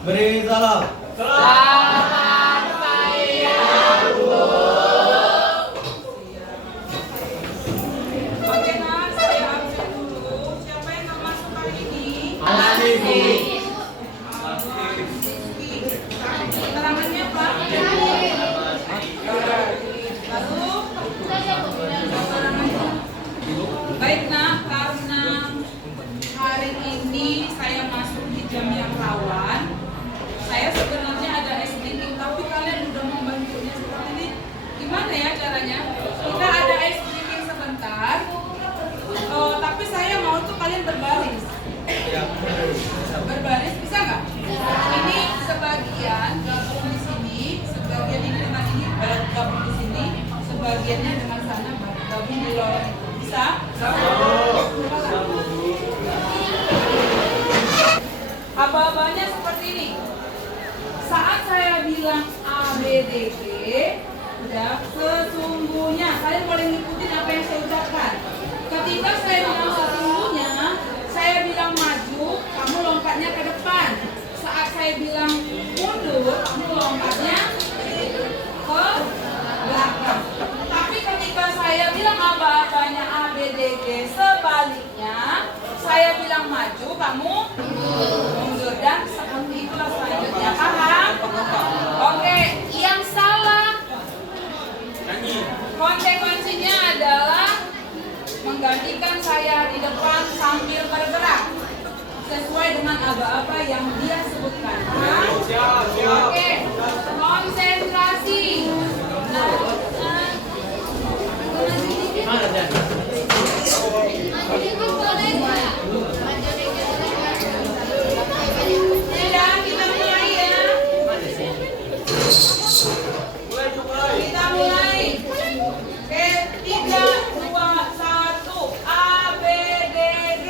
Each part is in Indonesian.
Beri salam. Selamat siang, Bu. Oke, nah, saya absen dulu. Siapa yang nggak masuk hari ini? Alami, Bu. Keterangannya apa? Lalu baik, nah, karena hari ini saya masuk di jam yang rawan, saya sebenarnya ada ice breaking, tapi kalian udah membantunya seperti ini. Gimana ya caranya? Kita ada ice breaking sebentar, tapi saya mau tuh kalian berbaris. Berbaris bisa nggak? Ini sebagian gabung di sini, sebagian ini dengan ini gabung di sini, sebagiannya dengan sana gabung di lorong itu. Bisa? Aba-abanya seperti ini. Saat saya bilang A, B, D, G, udah sesungguhnya kalian boleh ngikutin apa yang saya ucapkan. Ketika saya bilang sesungguhnya, saya bilang maju, kamu lompatnya ke depan. Saat saya bilang mundur, kamu lompatnya ke belakang. Tapi ketika saya bilang aba-abanya A, B, D, G, sebaliknya, saya bilang maju, kamu mundur, dan seperti itulah selanjutnya. Paham? Oke, yang salah konsekuensinya adalah menggantikan saya di depan sambil bergerak sesuai dengan aba-aba yang dia sebutkan. Oke, konsentrasi. Sudah, kita mulai ya. Kita mulai. Oke, 3, 2, 1. A, B, D, G.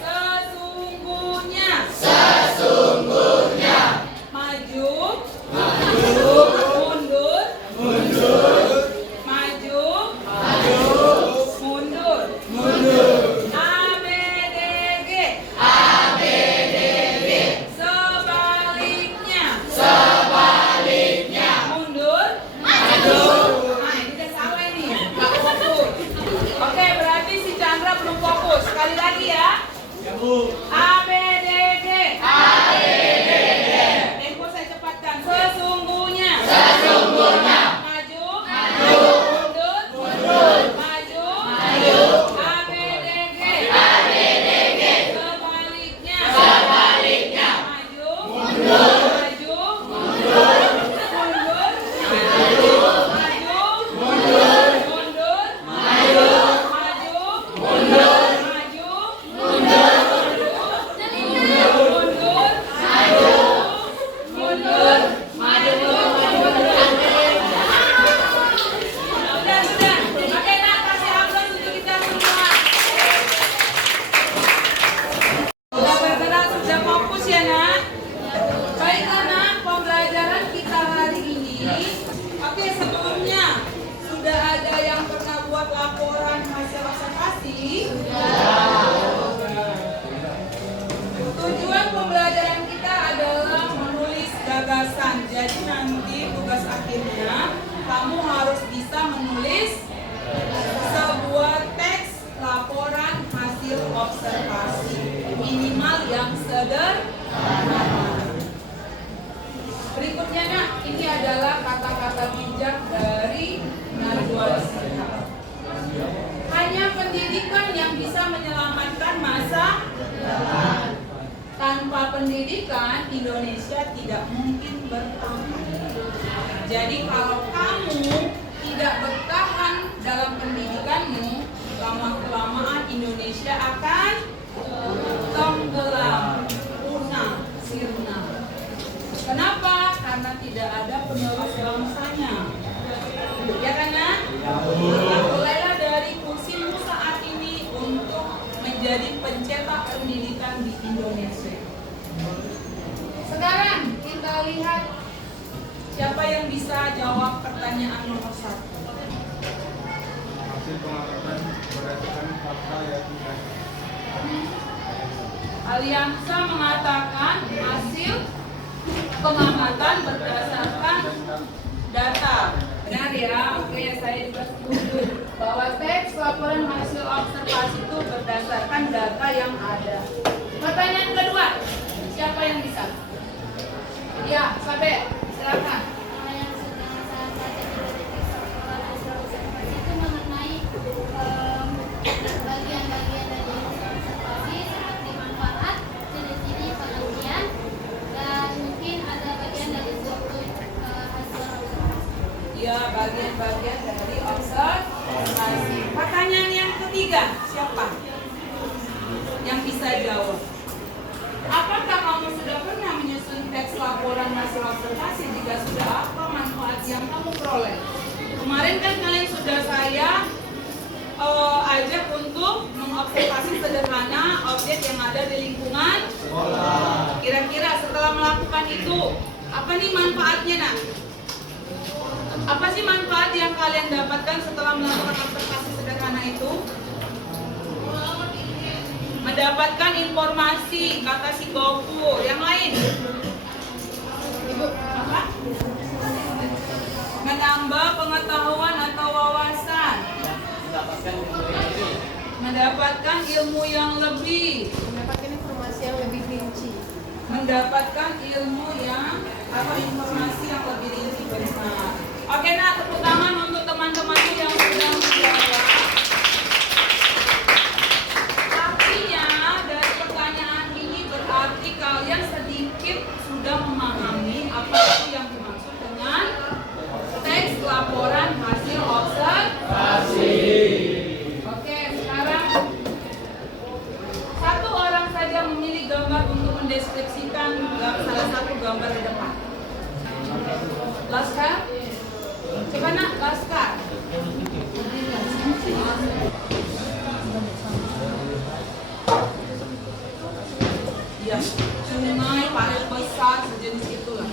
Sesungguhnya. Maju. Mundur. Maju. Mundur. A, B, D, G. Sebaliknya. Mundur. Nah, ini udah salah ini. Nggak fokus. Oke, berarti si Chandra belum fokus. Sekali lagi ya. A, B, D, G. Tempo saya cepatkan. Sesungguhnya. Maju. Mundur. Maju. A, B, D, G. Sebaliknya. Maju. Maju. Mundur. Sudah. Oke, nak, kasih aplaus untuk kita semua. Sudah bergerak, sudah fokus ya, nak. Baiklah, nak, pembelajaran kita hari ini. Oke, sebelumnya sudah ada yang pernah buat laporan hasil observasi? Tujuan pembelajaran kita adalah menulis gagasan. Jadi nanti tugas akhirnya kamu harus bisa menulis sebuah teks laporan hasil observasi, minimal yang sederhana. Berikutnya, nak, ini adalah kata-kata bijak dari Najwa Shihab. Hanya pendidikan yang bisa menyelamatkan masa depan. Tanpa pendidikan, Indonesia tidak mungkin bertahan. Jadi kalau kamu tidak bertahan dalam pendidikanmu, lama-kelamaan Indonesia akan tenggelam, punah, sirna. Kenapa? Karena tidak ada penerus bangsanya. Ya kan, ya? Mulailah dari kursimu saat ini untuk menjadi pencetak pendidikan di Indonesia. Sekarang kita lihat siapa yang bisa jawab pertanyaan nomor 1. Hasil pengamatan berdasarkan fakta yang Aliansa mengatakan hasil pengamatan berdasarkan data. Benar ya? Oke, saya juga setuju bahwa teks laporan hasil observasi itu berdasarkan data yang ada. Pertanyaan kedua, siapa yang bisa? Ya, Sabe, silakan. Yang sedang saya baca di detik laporan hasil observasi itu mengenai bagian-bagian dari hasil observasi seperti manfaat, ciri-ciri penelitian, dan mungkin ada bagian dari struktur hasil observasi. Ya, bagian-bagian dari observasi. Pertanyaan yang ketiga, siapa yang bisa jawab? Apakah kamu sudah pernah menyusun teks laporan hasil observasi? Jika sudah, apa manfaat yang kamu peroleh? Kemarin kan kalian sudah saya ajak untuk mengobservasi sederhana objek yang ada di lingkungan. Kira-kira setelah melakukan itu, apa nih manfaatnya nak? Apa sih manfaat yang kalian dapatkan setelah melakukan observasi sederhana itu? Mendapatkan informasi, kata si Goku. Yang lain? Ibu, apa? Menambah pengetahuan atau wawasan. Mendapatkan ilmu yang lebih. Mendapatkan informasi yang lebih rinci. Mendapatkan ilmu yang atau informasi yang lebih rinci, benar. Oke, nah, tepuk tangan untuk teman-teman yang sudah menjawab. Artinya dari pertanyaan ini berarti kalian sedikit sudah memahami apa itu yang dimaksud dengan teks laporan hasil observasi. Oke, sekarang satu orang saja memilih gambar untuk mendeskripsikan salah satu gambar di depan. Laskar? Coba nak, Laskar. Ya, sungai paling besar sejenis itulah.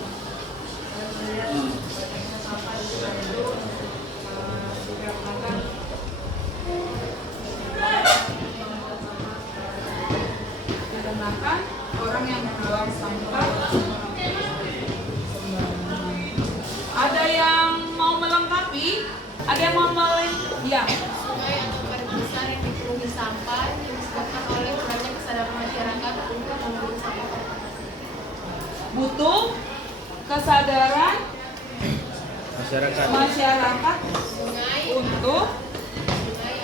Dikarenakan orang yang membuang sampah. Ada yang mau melengkapi? Ada yang mau ya. Sungai atau parit besar yang dipenuhi sampah yang disebabkan oleh kurangnya kesadaran masyarakat untuk membuang sampah. Butuh kesadaran masyarakat Sungai untuk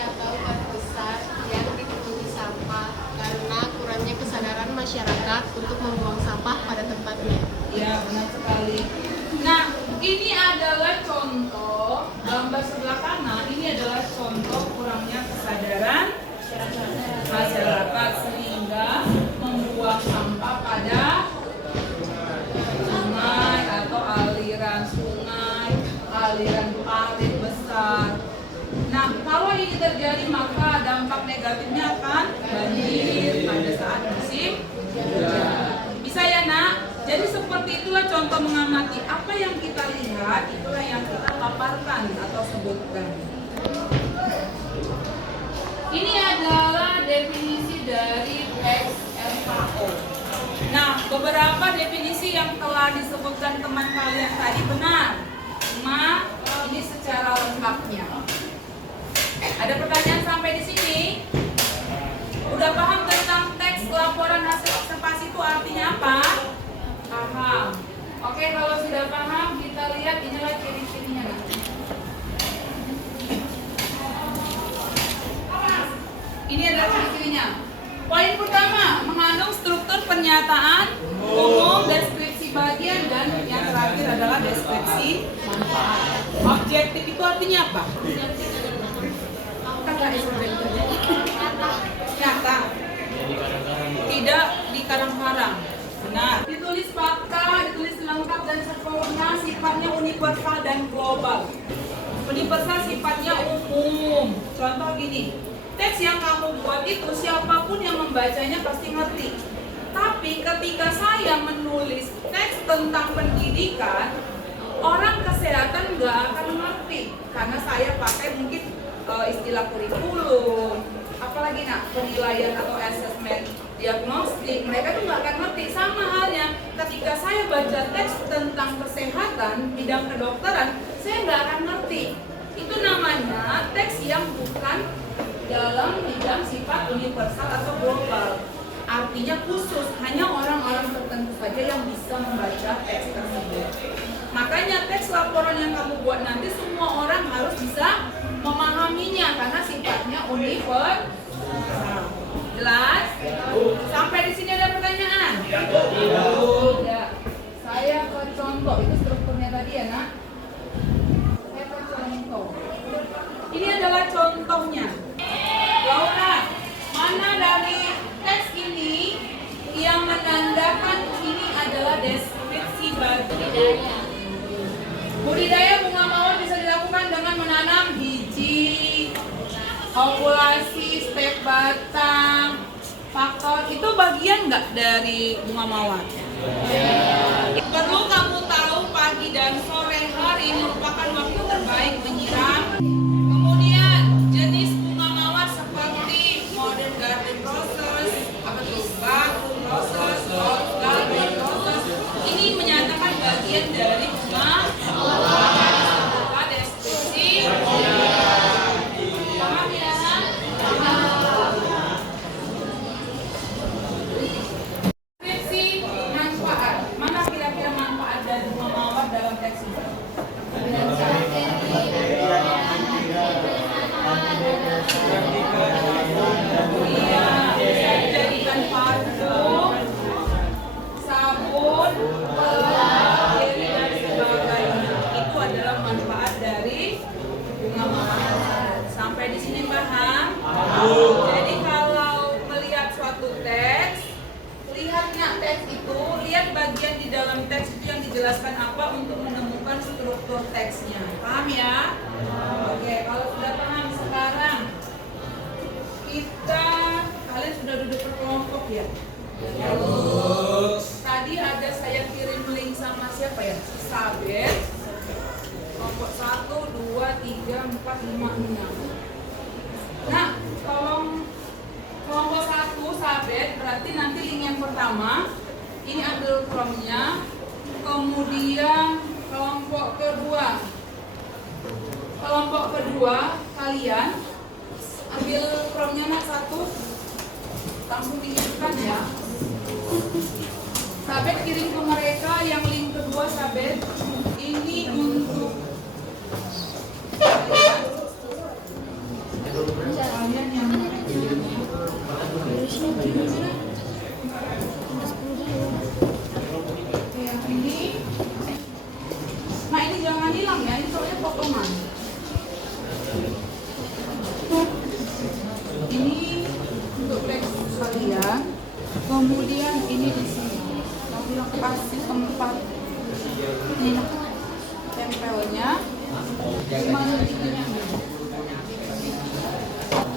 atau parit besar yang dipenuhi sampah karena kurangnya kesadaran masyarakat untuk membuang sampah pada tempatnya. ya, benar sekali. Nah, ini adalah contoh gambar sebelah kanan. Ini adalah contoh kurangnya kesadaran masyarakat sehingga membuang sampah pada sungai atau aliran sungai, aliran parit besar. Nah, kalau ini terjadi maka dampak negatifnya akan banjir pada saat musim hujan. Bisa ya nak? Jadi seperti itulah contoh mengamati. Apa yang kita lihat, itulah yang kita paparkan atau sebutkan. Ini adalah definisi dari teks FAO. Nah, beberapa definisi yang telah disebutkan teman kalian tadi benar. Cuma ini secara lengkapnya. Ada pertanyaan sampai di sini? Udah paham tentang teks laporan hasil observasi itu artinya apa? Paham. Oke, kalau sudah paham, kita lihat inilah ciri-cirinya nanti. Ini adalah ciri-cirinya. Poin pertama, mengandung struktur pernyataan umum, deskripsi bagian, dan yang terakhir adalah deskripsi manfaat. Objektif itu artinya apa? Nyata. Tidak di karang-karang. Benar. Ditulis fakta, ditulis lengkap dan sempurna, sifatnya universal dan global. Universal sifatnya umum. Contoh gini, teks yang kamu buat itu siapapun yang membacanya pasti ngerti. Tapi ketika saya menulis teks tentang pendidikan, orang kesehatan nggak akan mengerti karena saya pakai mungkin istilah kurikulum, apalagi nak penilaian atau asesmen diagnostik, mereka tuh nggak akan ngerti. Sama halnya ketika saya baca teks tentang kesehatan, bidang kedokteran, saya nggak akan ngerti. Itu namanya teks yang bukan dalam bidang sifat universal atau global. Artinya khusus, hanya orang-orang tertentu saja yang bisa membaca teks tersebut. Makanya teks laporan yang kamu buat nanti semua orang harus bisa memahaminya karena sifatnya universal. Jelas? Sampai di sini ada pertanyaan? Ya. Saya ke contoh, itu strukturnya tadi ya, Nak. Saya ke contoh. Ini adalah contohnya. Laura, mana dari teks ini yang menandakan ini adalah deskripsi budidaya? Budidaya bunga mawar bisa dilakukan dengan menanam biji, ovulasi, stek batang, faktor. Itu bagian nggak dari bunga mawar? Perlu kamu tahu pagi dan sore hari merupakan waktu terbaik menyiram. Kemudian jenis bunga mawar seperti modern garden roses, apa tuh, batu roses, old garden roses. Ini menyatakan bagian dari bunga mawar. Deskripsi. Paham ya? Deskripsi manfaat. Mana kira-kira manfaat dari bunga mawar dalam teks ini? Iya, bisa dijadikan parfum, sabun, pelembab, dan sebagainya. Itu adalah manfaat dari bunga mawar. Sampai di sini paham? Jadi kalau melihat suatu teks, lihatnya teks itu, lihat bagian di dalam teks itu yang dijelaskan apa untuk menemukan struktur teksnya. Paham ya? Oke, kalau sudah paham sekarang, kalian sudah duduk berkelompok ya? Tadi ada saya kirim link sama siapa ya? Sabet. Kelompok 1, 2, 3, 4, 5, 6. Nah, tolong kelompok 1 Sabet, berarti nanti link yang pertama ini ambil Chrome-nya. Kemudian kelompok kedua kalian ambil Chrome-nya nak 1, langsung dikirimkan ya. Sabet kirim ke mereka yang link kedua. Sabet ini untuk kalian yang yang ini. Nah, ini jangan hilang ya, ini soalnya potongan. Ini untuk teks kalian. Kemudian ini di sini. Kamu bilang kasih tempat ini tempelnya. Gimana bikinnya?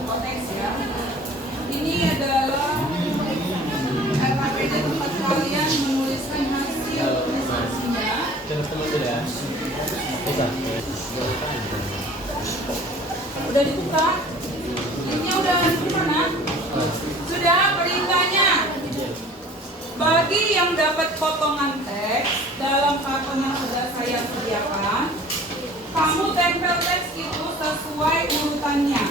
Konteks ya. Ini adalah RKPD tempat kalian menuliskan hasil presentasinya. Udah dibuka? Linknya udah dibuka, Nak? Sudah, perintahnya. Bagi yang dapat potongan teks dalam karton yang sudah saya sediakan, kamu tempel teks itu sesuai urutannya.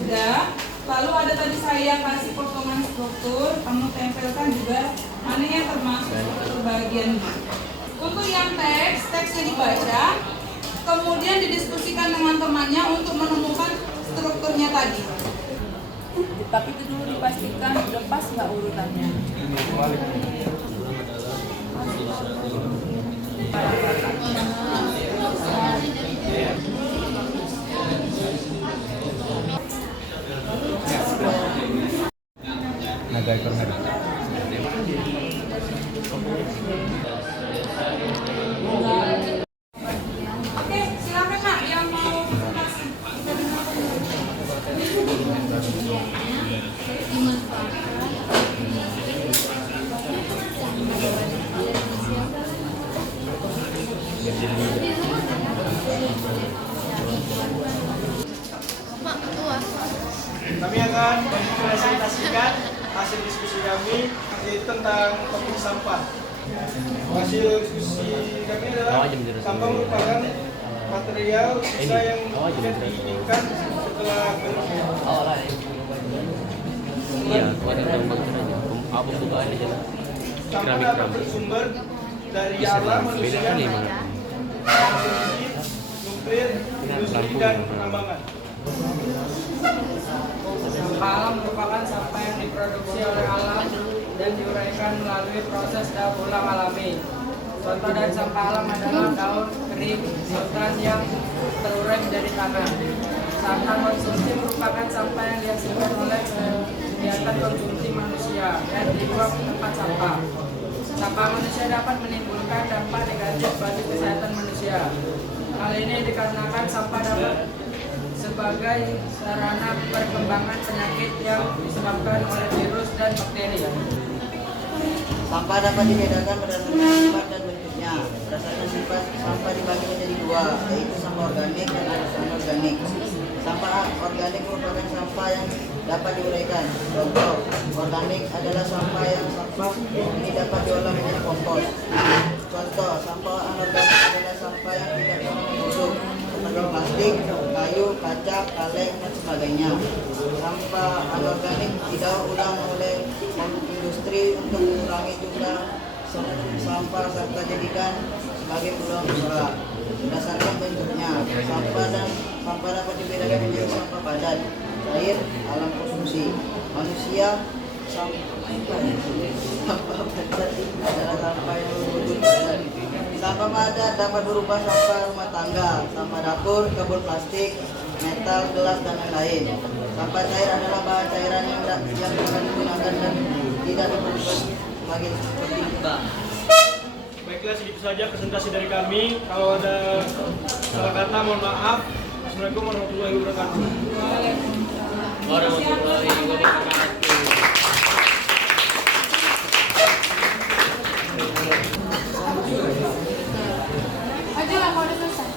Sudah. Lalu ada tadi saya kasih potongan struktur, kamu tempelkan juga mana yang termasuk struktur bagiannya. Untuk yang teksnya dibaca, kemudian didiskusikan dengan temannya untuk menemukan strukturnya tadi. Tapi itu dulu dipastikan udah pas nggak urutannya. Naga ekor merah. Oke, silakan Nak yang mau kasih. Mak, tua. Kami akan mempresentasikan hasil diskusi kami yaitu tentang topik sampah. Hasil diskusi kami adalah sampah merupakan material sisa yang tidak diinginkan setelah sampah dapat bersumber dari alam manusia, nuklir, industri, dan penambangan. Sampah alam merupakan sampah yang diproduksi oleh alam dan diuraikan melalui proses daur ulang alami. Contoh dari sampah alam adalah daun kering, hutan yang terurai menjadi tanah. Sampah konsumsi merupakan sampah yang dihasilkan oleh kegiatan konsumsi manusia dan dibuang ke tempat sampah. Sampah manusia dapat menimbulkan dampak negatif bagi kesehatan manusia. Hal ini dikarenakan sampah dapat sebagai sarana perkembangan penyakit yang disebabkan oleh virus dan bakteri. Sampah dapat dibedakan berdasarkan sifat dan bentuknya. Berdasarkan sifat, sampah dibagi menjadi dua, yaitu sampah organik dan anorganik. Sampah organik merupakan sampah yang dapat diuraikan. Contoh, organik adalah sampah yang ini dapat diolah menjadi kompos. Contoh, sampah anorganik adalah sampah yang tidak dapat membusuk, seperti plastik, kayu, kaca, kaleng, dan sebagainya. Sampah anorganik didaur ulang oleh industri untuk mengurangi jumlah sampah serta jadikan sebagai peluang usaha. Berdasarkan bentuknya, sampah dapat dibedakan menjadi sampah padat, cair, alam konsumsi, manusia. Sampah padat adalah sampah yang berwujud padat. Sampah padat dapat berupa sampah rumah tangga, sampah dapur, kebun plastik, metal, gelas, dan lain-lain. Sampah cair adalah bahan cairan yang dapat digunakan dan tidak diperlukan sebagai seperti limbah. Baiklah, segitu saja presentasi dari kami. Kalau ada salah kata, mohon maaf. Assalamualaikum warahmatullahi wabarakatuh. Warahmatullahi wabarakatuh. Aja lah, kalau udah selesai.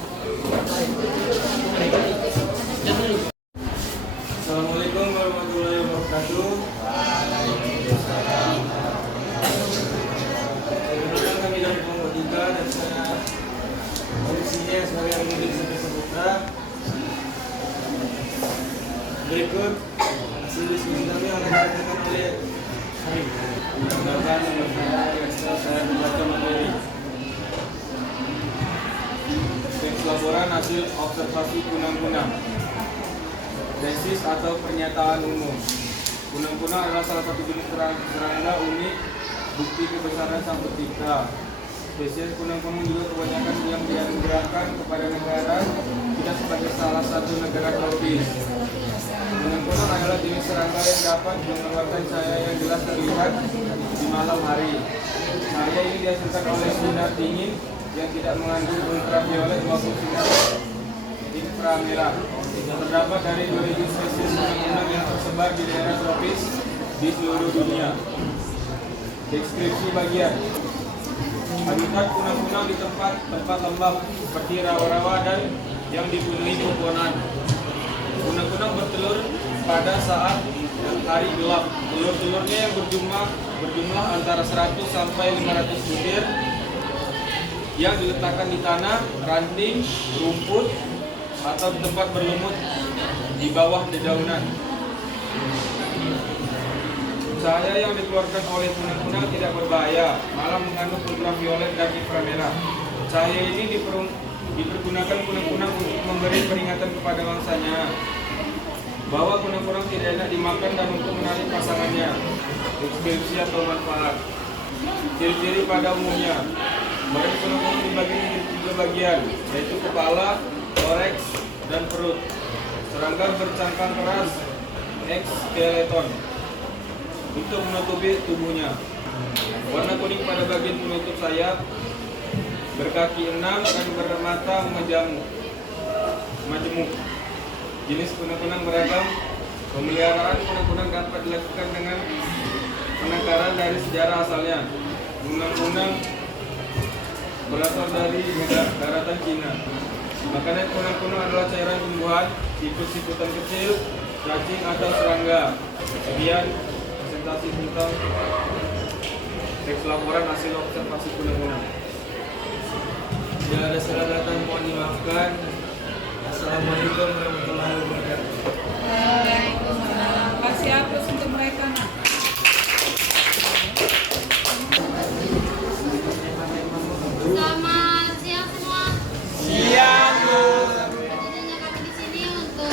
Assalamualaikum warahmatullahi wabarakatuh. Perkenalkan, kami dari kelompok 3 dan saya posisinya sebagai pemimpin SMP Putra. Berikut hasil diskusi kami yang akan dibacakan oleh Hari. Perkenalkan, nama saya membaca materi. Teks laporan hasil observasi kunang-kunang. Tesis atau pernyataan umum. Kunang-kunang adalah salah satu jenis serangga unik bukti kebesaran sang pencipta. Spesies kunang-kunang juga kebanyakan yang dianugerahkan kepada negara kita sebagai salah satu negara tropis. Kunang-kunang adalah jenis serangga yang dapat mengeluarkan cahaya yang jelas terlihat di malam hari. Cahaya ini dihasilkan oleh sinar dingin yang tidak mengandung ultraviolet maupun sinar inframerah. Terdapat dari 2000 spesies kunang-kunang yang tersebar di daerah tropis di seluruh dunia. Deskripsi bagian. Habitat kunang-kunang di tempat lembab seperti rawa-rawa dan yang dipenuhi pepohonan. Kunang-kunang bertelur pada saat hari gelap. Telur-telurnya yang berjumlah antara 100 sampai 500 butir yang diletakkan di tanah, ranting, rumput, atau di tempat berlumut di bawah dedaunan. Cahaya yang dikeluarkan oleh kunang-kunang tidak berbahaya, malah mengandung ultraviolet dan inframerah. Cahaya ini dipergunakan kunang-kunang untuk memberi peringatan kepada mangsanya bahwa kunang-kunang tidak enak dimakan dan untuk menarik pasangannya. Deskripsi atau manfaat. Ciri-ciri pada umumnya. Badan kunang-kunang dibagi menjadi 3 bagian, yaitu kepala, toreks, dan perut. Serangga bercangkang keras, skeleton, untuk menutupi tubuhnya. Warna kuning pada bagian penutup sayap, berkaki 6 dan bermata majemuk. Jenis kunang-kunang beragam. Pemeliharaan kunang-kunang dapat dilakukan dengan penangkaran dari sejarah asalnya. Kunang-kunang berasal dari daratan Cina. Makanan kunang-kunang adalah cairan tumbuhan, siput-siputan kecil, cacing atau serangga. Kemudian presentasi tentang teks laporan hasil observasi gunung-gunung. Tidak ada salah kata, mohon dimaafkan. Assalamualaikum warahmatullahi wabarakatuh. Waalaikumsalam. Kasih aplaus untuk mereka, nak. Selamat siang semua. Siang, Bu. Tentunya kami di sini untuk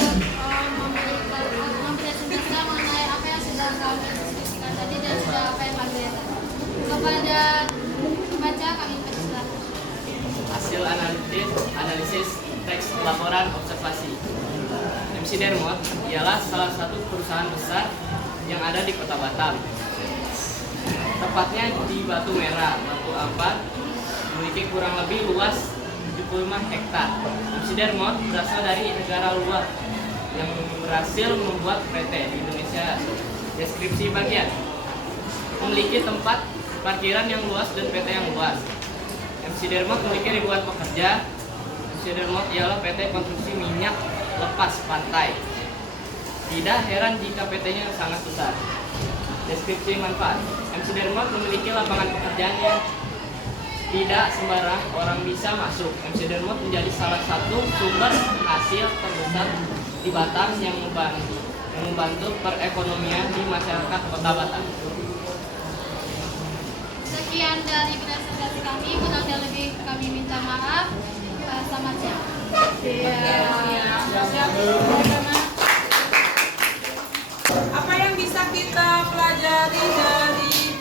mempresentasikan mengenai apa yang sudah kami diskusikan tadi dan sudah apa yang kami lihat. Kepada pembaca kami persilakan. Hasil analisis teks laporan observasi. MC Dermot ialah salah satu perusahaan besar yang ada di Kota Batam. Tepatnya di Batu Merah, Batu Ampat, memiliki kurang lebih luas 75 hektar. MC Dermot berasal dari negara luar yang berhasil membuat PT di Indonesia. Deskripsi bagian: memiliki tempat parkiran yang luas dan PT yang luas. MC Dermot memiliki ribuan pekerja. MC Dermot ialah PT konstruksi minyak lepas pantai. Tidak heran jika PT-nya sangat besar. Deskripsi manfaat: MC Dermot memiliki lapangan pekerjaan yang tidak sembarang orang bisa masuk. MC Dermot menjadi salah satu sumber hasil terbesar di Batam yang membantu perekonomian di masyarakat Kota Batam. Sekian dari presentasi kami, kurang dan lebih kami minta maaf. Selamat siang. Apa yang bisa kita pelajari dari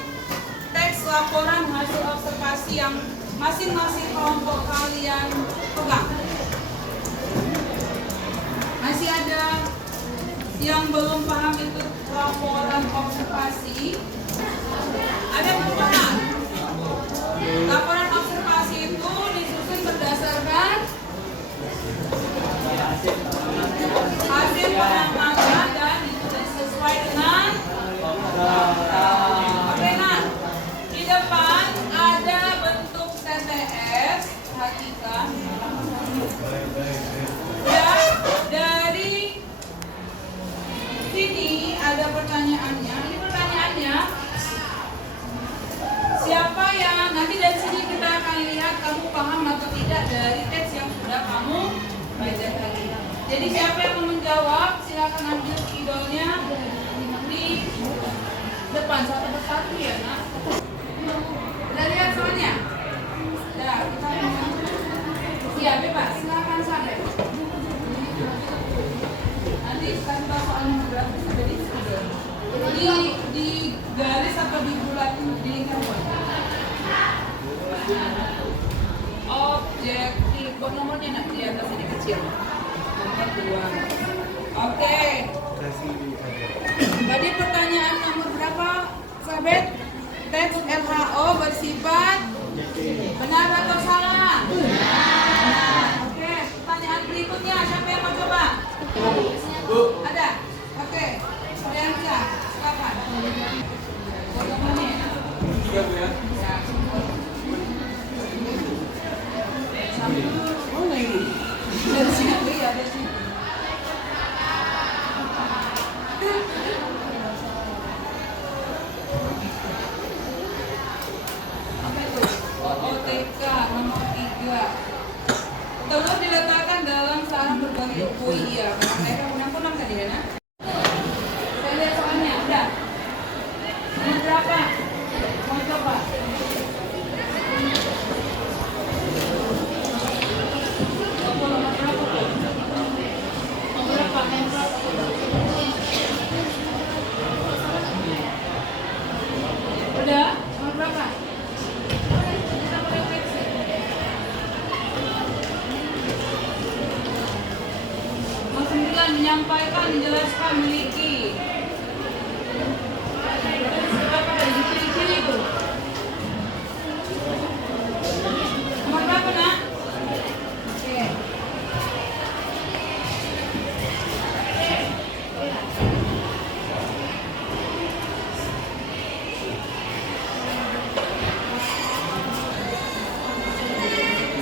teks laporan hasil observasi yang masing-masing kelompok kalian pegang? Masih ada yang belum paham itu laporan observasi? Ada yang belum paham? Laporan observasi itu disusun berdasarkan hasil pengamatan dan ditulis sesuai dengan oke, nah di depan ada bentuk TTS perhatikan dan dari sini ada pertanyaannya. Ini pertanyaannya, siapa yang nanti dari sini kita akan lihat kamu paham atau tidak dari teks yang sudah kamu baca tadi. Jadi siapa yang mau menjawab, silakan ambil spidolnya di depan satu persatu ya, nak. Udah lihat soalnya? Ya, kita iya bebas, silakan sampai. Nanti kasih tahu soalnya berapa sudah di spidol. Di garis atau di bulat di lingkaran. Objektif, buat nomornya nak di atas ini kecil. Nomor 2. Oke. Tadi pertanyaan nomor berapa, sahabat? Teks LHO bersifat benar atau salah? Benar. Oke. Pertanyaan berikutnya, siapa yang mau coba? Ada? Oke. Riansa, silakan. Buat nomornya. 3, Bu ya. Oh, lagi. Dari sini ya, dari sini. Apa itu? OOTK nomor 3. Telur diletakkan dalam sarang berbentuk buaya. Mereka kunang-kunang tadi ya, nak? Saya lihat soalnya, udah. Nomor berapa? Mau coba? Udah? Nomor berapa? Kita mau refleksi. Nomor 9, menyampaikan, menjelaskan, memiliki. Berapa dari ciri-ciri itu? Nomor berapa, nak? Oke.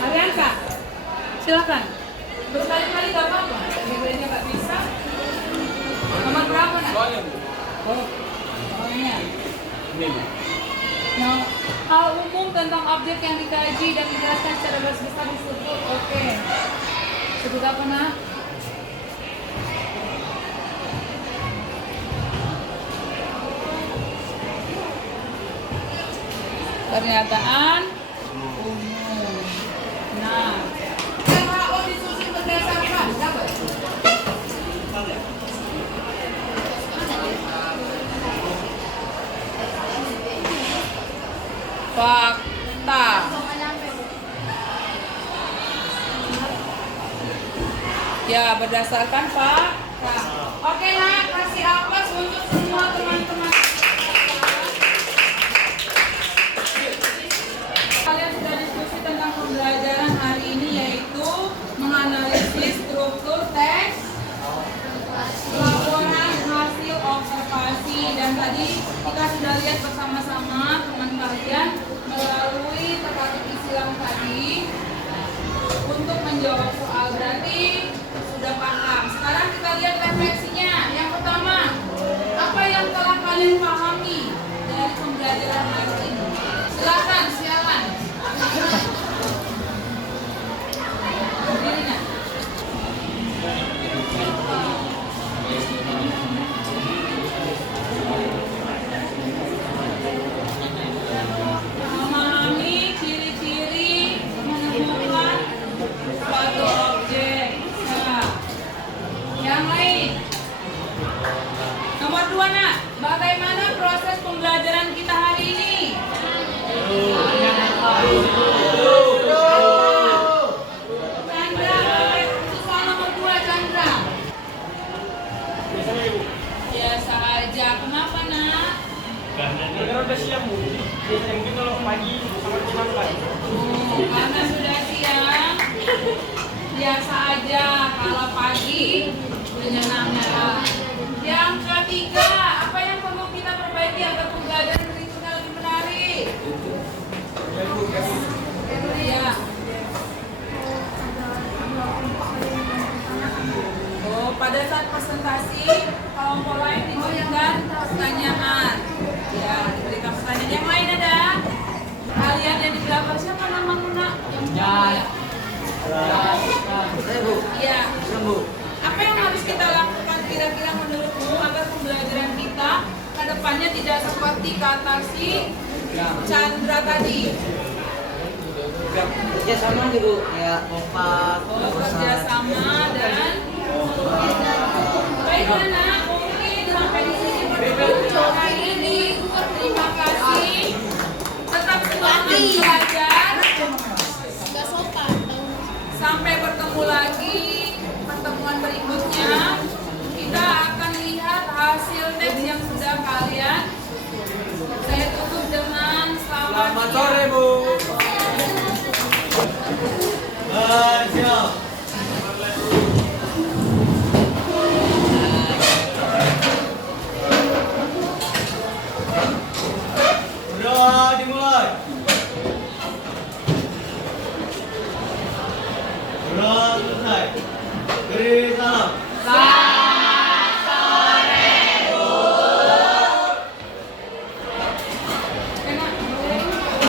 Arianka, silakan. Berkali-kali gak apa-apa. Sebenarnya nggak bisa. Nomor berapa, nak? Soalnya, Bu. Oh. Namanya? Nah, hal umum tentang objek yang dikaji dan dijelaskan secara garis besar disebut oke. Sebut apa nak? Pernyataan umum. Nah, WHO disusun berdasarkan dapat. Fakta. Ya, berdasarkan fakta. Oke nak, kasih aplaus untuk semua teman-teman. Kalian sudah diskusi tentang pembelajaran hari ini, yaitu menganalisis struktur teks, laporan hasil observasi, dan tadi kita sudah lihat bersama-sama teman kalian melalui teka-teki silang tadi untuk menjawab soal. Berarti sudah paham. Sekarang kita lihat refleksinya. Yang pertama, apa yang telah kalian pahami dari pembelajaran hari ini? Silakan, silakan. Berdiri, nak. Memahami ciri-ciri menemukan suatu objek. Nah, yang lain. Nomor 2 nak, bagaimana proses pembelajaran kita hari ini? Chandra, siswa nomor 2 Chandra. Biasa aja, kenapa nak? Karena udah siang Bu, biasanya mungkin kalau pagi sama makan. Karena sudah siang, biasa aja. Kalau pagi, menyenangkan. Yang ketiga, apa yang perlu kita perbaiki agar pembelajaran berikutnya lebih menarik? Ya. Oh, pada saat presentasi, kelompok lain diberikan pertanyaan. Ya, diberikan pertanyaan. Yang lain ada? Kalian yang di belakang siapa namamu nak? Ya. Iya. Apa yang harus kita lakukan kira-kira menurutmu agar pembelajaran kita ke depannya tidak seperti kata si Chandra tadi? Kerja sama aja Bu, ya kompak, Kerja sama dan baiklah nak, mungkin sampai di sini pertemuan hari ini. Terima kasih. Tetap semangat belajar. Gak sopan. Sampai bertemu lagi pertemuan berikutnya. Kita akan lihat hasil tes yang sudah kalian. Saya tutup dengan selamat sore, Bu. Siap. Udah dimulai. Udah selesai. Beri salam.